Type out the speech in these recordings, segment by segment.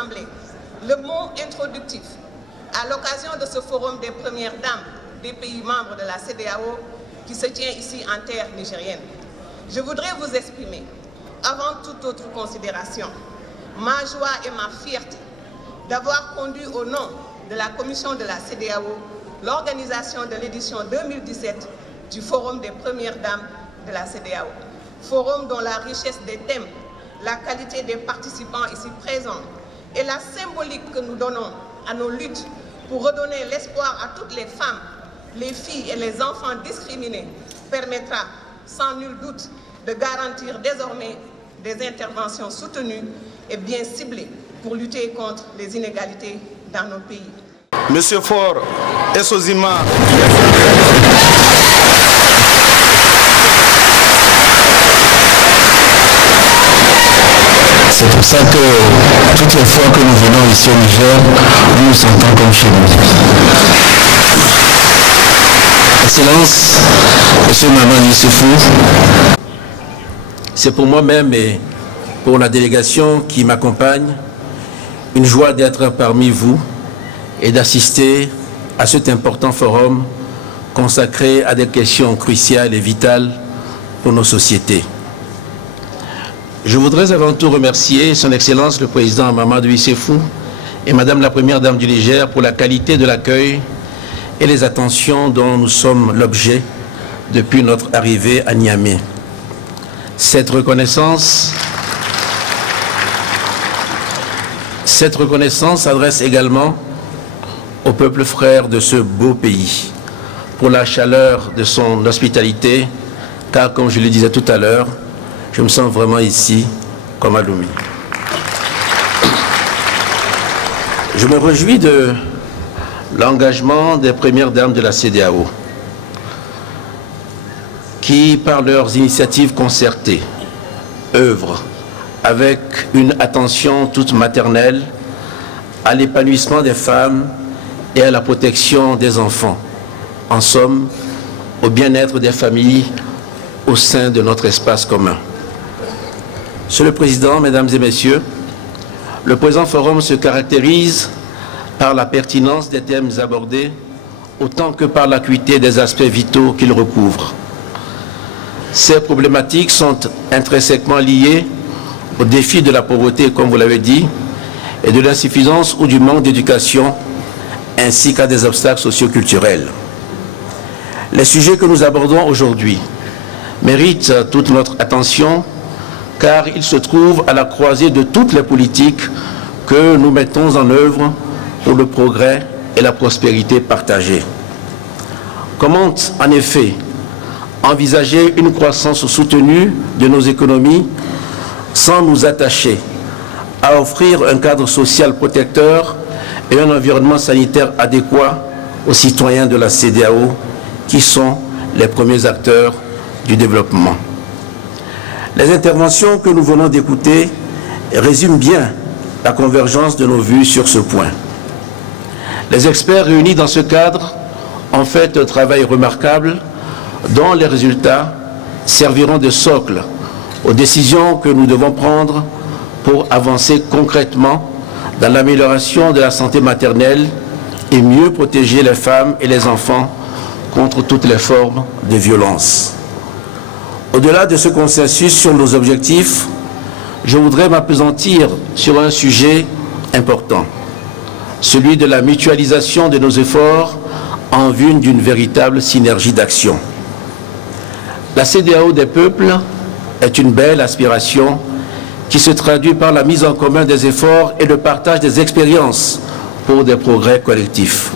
l'Assemblée, le mot introductif à l'occasion de ce forum des premières dames des pays membres de la CEDEAO qui se tient ici en terre nigérienne. Je voudrais vous exprimer, avant toute autre considération, ma joie et ma fierté d'avoir conduit au nom de la Commission de la CEDEAO l'organisation de l'édition 2017 du Forum des Premières Dames de la CEDEAO. Forum dont la richesse des thèmes, la qualité des participants ici présents et la symbolique que nous donnons à nos luttes pour redonner l'espoir à toutes les femmes, les filles et les enfants discriminés permettra sans nul doute de garantir désormais des interventions soutenues et bien ciblées pour lutter contre les inégalités dans nos pays. Monsieur Faure Essozima. C'est pour ça que toutes les fois que nous venons ici au Niger, nous nous sentons comme chez nous. Excellence, Monsieur Maman Youssoufou. C'est pour moi-même et pour la délégation qui m'accompagne une joie d'être parmi vous et d'assister à cet important forum consacré à des questions cruciales et vitales pour nos sociétés. Je voudrais avant tout remercier Son Excellence le Président Mamadou Issefou et Madame la Première Dame du Niger pour la qualité de l'accueil et les attentions dont nous sommes l'objet depuis notre arrivée à Niamey. Cette reconnaissance s'adresse également au peuple frère de ce beau pays pour la chaleur de son hospitalité, car comme je le disais tout à l'heure, je me sens vraiment ici comme à Lomé. Je me réjouis de l'engagement des premières dames de la CEDEAO qui, par leurs initiatives concertées, œuvrent avec une attention toute maternelle à l'épanouissement des femmes et à la protection des enfants. En somme, au bien-être des familles au sein de notre espace commun. Monsieur le Président, Mesdames et Messieurs, le présent forum se caractérise par la pertinence des thèmes abordés autant que par l'acuité des aspects vitaux qu'il recouvre. Ces problématiques sont intrinsèquement liées au défi de la pauvreté, comme vous l'avez dit, et de l'insuffisance ou du manque d'éducation, ainsi qu'à des obstacles socioculturels. Les sujets que nous abordons aujourd'hui méritent toute notre attention, car ils se trouvent à la croisée de toutes les politiques que nous mettons en œuvre pour le progrès et la prospérité partagée. Comment, en effet, envisager une croissance soutenue de nos économies sans nous attacher à offrir un cadre social protecteur et un environnement sanitaire adéquat aux citoyens de la CEDEAO, qui sont les premiers acteurs du développement. Les interventions que nous venons d'écouter résument bien la convergence de nos vues sur ce point. Les experts réunis dans ce cadre ont fait un travail remarquable dont les résultats serviront de socle aux décisions que nous devons prendre pour avancer concrètement dans l'amélioration de la santé maternelle et mieux protéger les femmes et les enfants contre toutes les formes de violence. Au-delà de ce consensus sur nos objectifs, je voudrais m'appesantir sur un sujet important, celui de la mutualisation de nos efforts en vue d'une véritable synergie d'action. La CEDEAO des peuples est une belle aspiration qui se traduit par la mise en commun des efforts et le partage des expériences pour des progrès collectifs.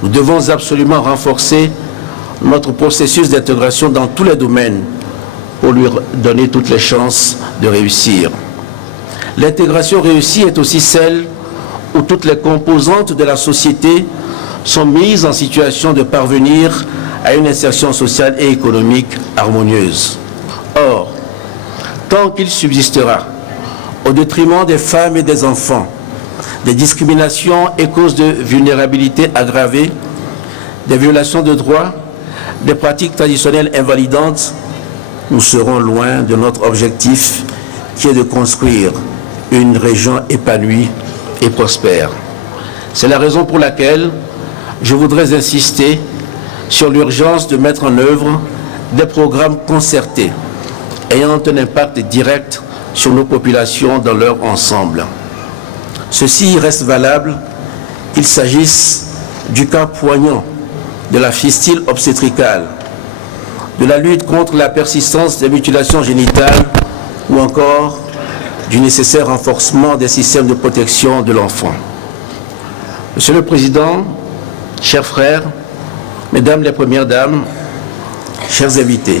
Nous devons absolument renforcer notre processus d'intégration dans tous les domaines pour lui donner toutes les chances de réussir. L'intégration réussie est aussi celle où toutes les composantes de la société sont mises en situation de parvenir à une insertion sociale et économique harmonieuse. Or, tant qu'il subsistera, au détriment des femmes et des enfants, des discriminations et causes de vulnérabilité aggravées, des violations de droits, des pratiques traditionnelles invalidantes, nous serons loin de notre objectif qui est de construire une région épanouie et prospère. C'est la raison pour laquelle je voudrais insister sur l'urgence de mettre en œuvre des programmes concertés ayant un impact direct sur nos populations dans leur ensemble. Ceci reste valable qu'il s'agisse du cas poignant de la fistule obstétricale, de la lutte contre la persistance des mutilations génitales ou encore du nécessaire renforcement des systèmes de protection de l'enfant. Monsieur le Président, chers frères, Mesdames les Premières Dames, chers invités,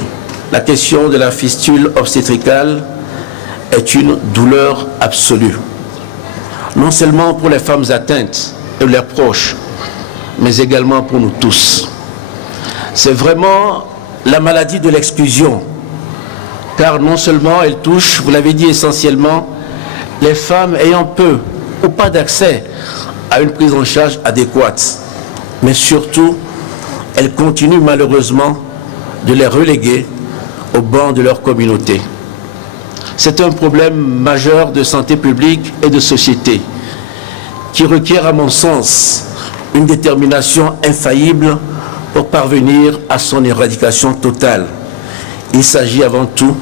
la question de la fistule obstétricale est une douleur absolue, non seulement pour les femmes atteintes et leurs proches, mais également pour nous tous. C'est vraiment la maladie de l'exclusion, car non seulement elle touche, vous l'avez dit, essentiellement les femmes ayant peu ou pas d'accès à une prise en charge adéquate, mais surtout, elle continue malheureusement de les reléguer au banc de leur communauté. C'est un problème majeur de santé publique et de société qui requiert, à mon sens, une détermination infaillible pour parvenir à son éradication totale. Il s'agit avant tout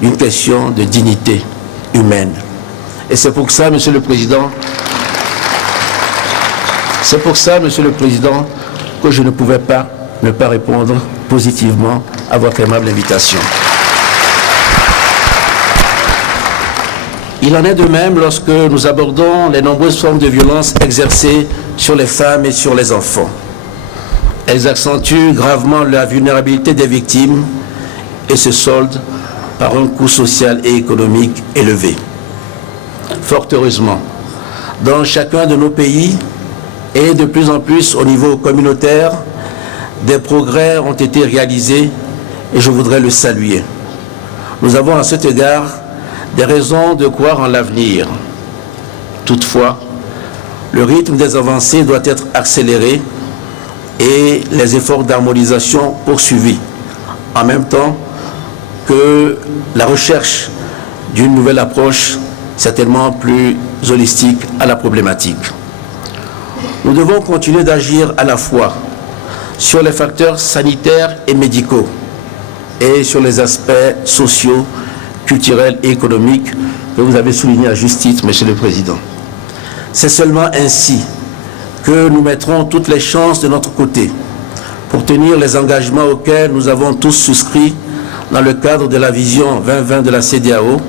d'une question de dignité humaine. Et c'est pour ça, Monsieur le Président, que je ne pouvais pas ne pas répondre positivement à votre aimable invitation. Il en est de même lorsque nous abordons les nombreuses formes de violence exercées sur les femmes et sur les enfants. Elles accentuent gravement la vulnérabilité des victimes et se soldent par un coût social et économique élevé. Fort heureusement, dans chacun de nos pays et de plus en plus au niveau communautaire, des progrès ont été réalisés et je voudrais le saluer. Nous avons à cet égard des raisons de croire en l'avenir. Toutefois, le rythme des avancées doit être accéléré et les efforts d'harmonisation poursuivis, en même temps que la recherche d'une nouvelle approche certainement plus holistique à la problématique. Nous devons continuer d'agir à la fois sur les facteurs sanitaires et médicaux et sur les aspects sociaux, culturels et économiques que vous avez soulignés à juste titre, Monsieur le Président. C'est seulement ainsi que nous mettrons toutes les chances de notre côté pour tenir les engagements auxquels nous avons tous souscrits dans le cadre de la vision 2020 de la CEDEAO,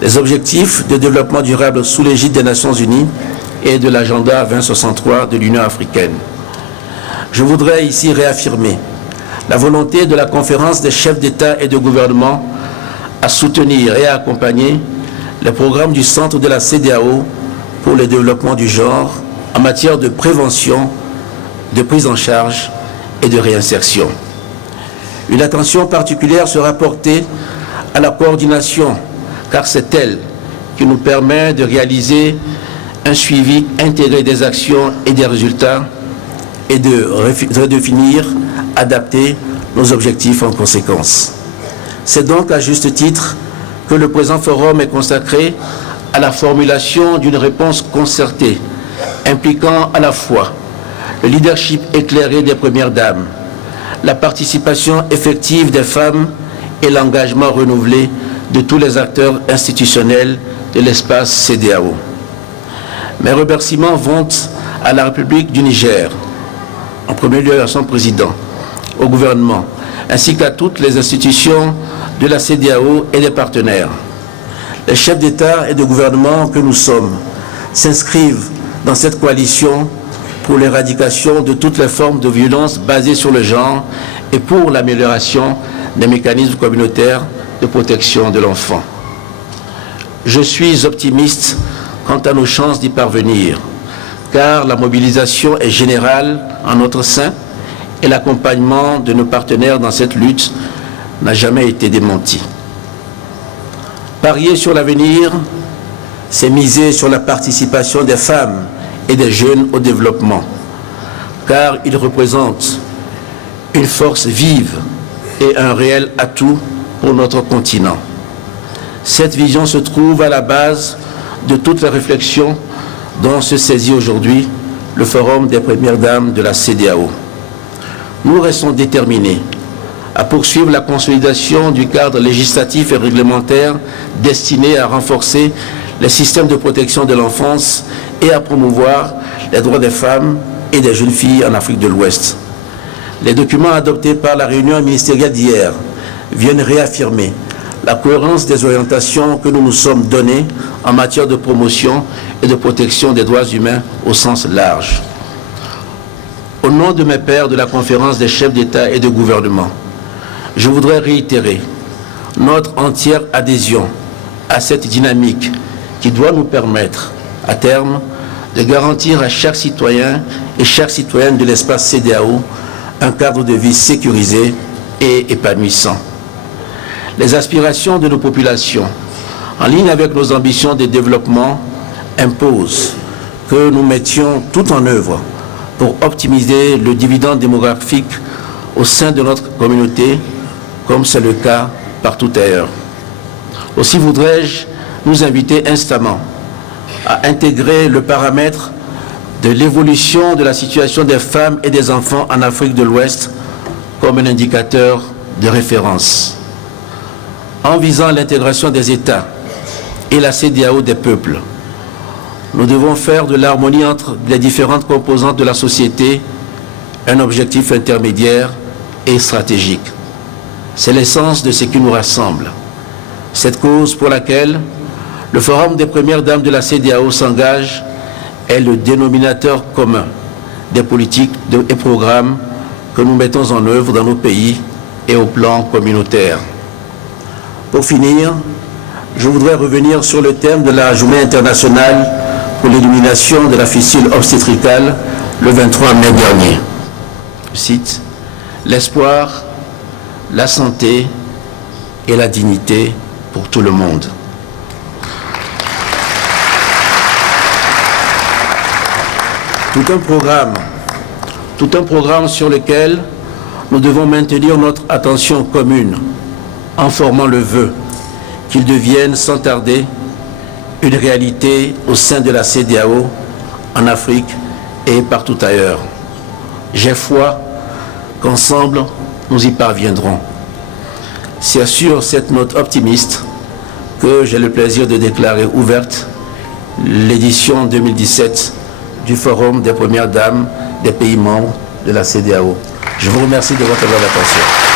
les objectifs de développement durable sous l'égide des Nations Unies et de l'agenda 2063 de l'Union africaine. Je voudrais ici réaffirmer la volonté de la conférence des chefs d'État et de gouvernement à soutenir et à accompagner les programmes du Centre de la CEDEAO pour le développement du genre en matière de prévention, de prise en charge et de réinsertion. Une attention particulière sera portée à la coordination, car c'est elle qui nous permet de réaliser un suivi intégré des actions et des résultats et de redéfinir, adapter nos objectifs en conséquence. C'est donc à juste titre que le présent forum est consacré à la formulation d'une réponse concertée, impliquant à la fois le leadership éclairé des Premières Dames, la participation effective des femmes et l'engagement renouvelé de tous les acteurs institutionnels de l'espace CEDEAO. Mes remerciements vont à la République du Niger, en premier lieu à son président, au gouvernement, ainsi qu'à toutes les institutions de la CEDEAO et des partenaires. Les chefs d'État et de gouvernement que nous sommes s'inscrivent dans cette coalition pour l'éradication de toutes les formes de violence basées sur le genre et pour l'amélioration des mécanismes communautaires de protection de l'enfant. Je suis optimiste quant à nos chances d'y parvenir, car la mobilisation est générale en notre sein et l'accompagnement de nos partenaires dans cette lutte n'a jamais été démenti. Parier sur l'avenir, c'est miser sur la participation des femmes et des jeunes au développement, car ils représentent une force vive et un réel atout pour notre continent. Cette vision se trouve à la base de toute la réflexion dont se saisit aujourd'hui le Forum des Premières Dames de la CEDEAO. Nous restons déterminés à poursuivre la consolidation du cadre législatif et réglementaire destiné à renforcer les systèmes de protection de l'enfance et à promouvoir les droits des femmes et des jeunes filles en Afrique de l'Ouest. Les documents adoptés par la réunion ministérielle d'hier viennent réaffirmer la cohérence des orientations que nous nous sommes données en matière de promotion et de protection des droits humains au sens large. Au nom de mes pairs de la conférence des chefs d'État et de gouvernement, je voudrais réitérer notre entière adhésion à cette dynamique qui doit nous permettre, à terme, de garantir à chaque citoyen et chaque citoyenne de l'espace CEDEAO un cadre de vie sécurisé et épanouissant. Les aspirations de nos populations, en ligne avec nos ambitions de développement, imposent que nous mettions tout en œuvre pour optimiser le dividende démographique au sein de notre communauté, comme c'est le cas partout ailleurs. Aussi voudrais-je nous inviter instamment à intégrer le paramètre de l'évolution de la situation des femmes et des enfants en Afrique de l'Ouest comme un indicateur de référence. En visant l'intégration des États et la CEDEAO des peuples, nous devons faire de l'harmonie entre les différentes composantes de la société un objectif intermédiaire et stratégique. C'est l'essence de ce qui nous rassemble. Cette cause pour laquelle le Forum des Premières Dames de la CEDEAO s'engage est le dénominateur commun des politiques et programmes que nous mettons en œuvre dans nos pays et au plan communautaire. Pour finir, je voudrais revenir sur le thème de la Journée internationale pour l'élimination de la fistule obstétricale le 23 mai dernier. Je cite, « L'espoir, la santé et la dignité pour tout le monde ». Tout un programme sur lequel nous devons maintenir notre attention commune en formant le vœu qu'il devienne sans tarder une réalité au sein de la CEDEAO, en Afrique et partout ailleurs. J'ai foi qu'ensemble, nous y parviendrons. C'est sur cette note optimiste que j'ai le plaisir de déclarer ouverte l'édition 2017 du Forum des Premières Dames des pays membres de la CEDEAO. Je vous remercie de votre attention.